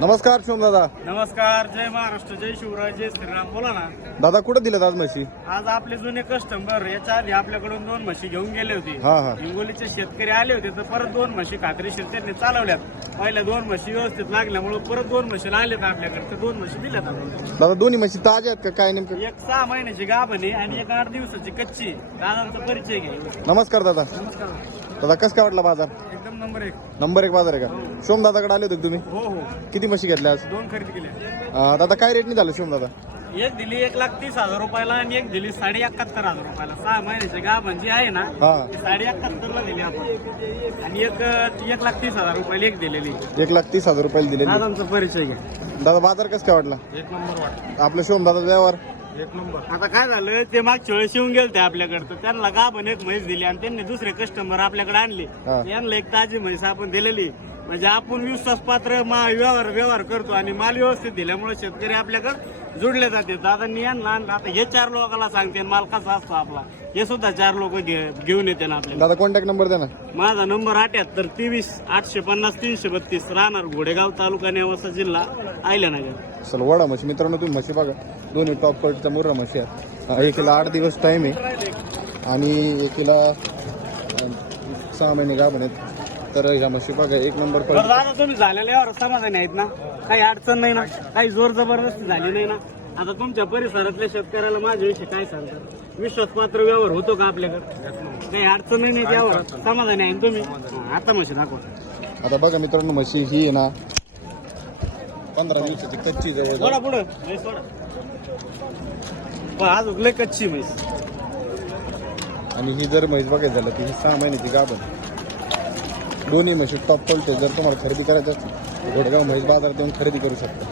नमस्कार शिवम दादा. नमस्कार. जय महाराष्ट्र, जय शिवराय, जय श्रीराम. बोला ना. दादा कुठे दिलेत आज म्हशी? आज आपले जुने कस्टमर याच्या आधी आपल्याकडून 2 म्हशी घेऊन गेले होते. हा हा. हिंगोलीचे शेतकरी आले होते तर परत 2 म्हशी खात्रीशीर त्यांनी चालवल्यात. पहिल्या 2 म्हशी व्यवस्थित लागल्यामुळे परत 2 म्हशी आल्यात आपल्याकडे, तर 2 म्हशी दिल्यात आपण. दादा दोन्ही म्हशी ताज्या आहेत का काय नेमकं? एक 6 महिन्याची गाभण आहे आणि एक 8 दिवसाची कच्ची. दादांचा परिचय घ्या. नमस्कार दादा. नमस्कार. दादा कसं काय वाटला बाजार? एकदम नंबर 1. नंबर 1 बाजार आहे का? शिवम दादाकडे आले होते का तुम्ही? हो हो. किती म्हशी घेतल्या आज? 2 खरेदी केले. दादा काय रेटनी झालं शिवम दादा? एक दिली 1,30,000 रुपयाला आणि एक दिली 71,500 रुपयाला. 6 महिन्याची गाभण जी आहे ना, हा. 71,500 ला दिली आपण. आणि एक 1,30,000 रुपयाला एक दिलेली. 1,30,000 रुपयाला दिलेली. दादांचा परिचय घ्या. दादा बाजार कसं काय वाटला? एक नंबर वाटत. आपलं शिवम दादा व्यवहार? एक नंबर. आता काय झालं, ते मागच्या वेळेस येऊन गेले आपल्याकडे, तर त्यांना गाभण एक म्हैस दिली आणि त्यांनी दुसरे कस्टमर आपल्याकडे आणले. हा. यांना एक ताजी म्हैस आपण दिलेली. म्हणजे आपण विश्वासपात्र व्यवहार करतो आणि माल व्यवस्थित दिल्यामुळे शेतकरी आपल्याकडे जुडले जाते. दादांनी यांना आणलं. आता हे 4 लोकांना सांगते माल कसा असतो आपला, हे सुद्धा 4 लोक घेऊन येते ना आपल्याला. दादा कॉन्टॅक्ट नंबर द्या ना. माझा नंबर 78 23 850 332, राहणार घोडेगाव, तालुका नेवासा, जिल्हा अहिल्यानगर. चल वडा म्हशी मित्रांनो, तुम्ही म्हशी बघा. दोन्ही टॉप क्वालिटीचा मुर्रा म्हशी आहेत. एकीला 8 दिवस टाइम आहे आणि एकीला 6 महिने गाभण आहेत. तर ह्या म्हशी बघा एक नंबर बरं दादा, तुम्ही झालेल्या यावर समाधानी आहेत ना? काही अडचण नाही ना? काही जोर जबरदस्ती झाली नाही ना? आता तुमच्या परिसरातल्या शेतकऱ्याला माझ्याविषयी काय सांगतात? विश्वासपात्र व्यवहार होतो का आपल्याकडे? काही अडचण नाही त्यावर समाधानी आहे ना तुम्ही? आता म्हशी दाखवा. आता बघा मित्रांनो, म्हशी ही आहे ना 15 दिवसाची कच्ची जवळ. थोडा पुढं आज लय कच्ची म्हैस. आणि ही जर म्हैस बघायची झालं तर ही 6 महिन्याची गाभण. दोन्ही म्हशी टॉप क्वालिटी. जर तुम्हाला खरेदी करायचं असेल तर घोडेगाव म्हैस बाजारात येऊन खरेदी करू शकता.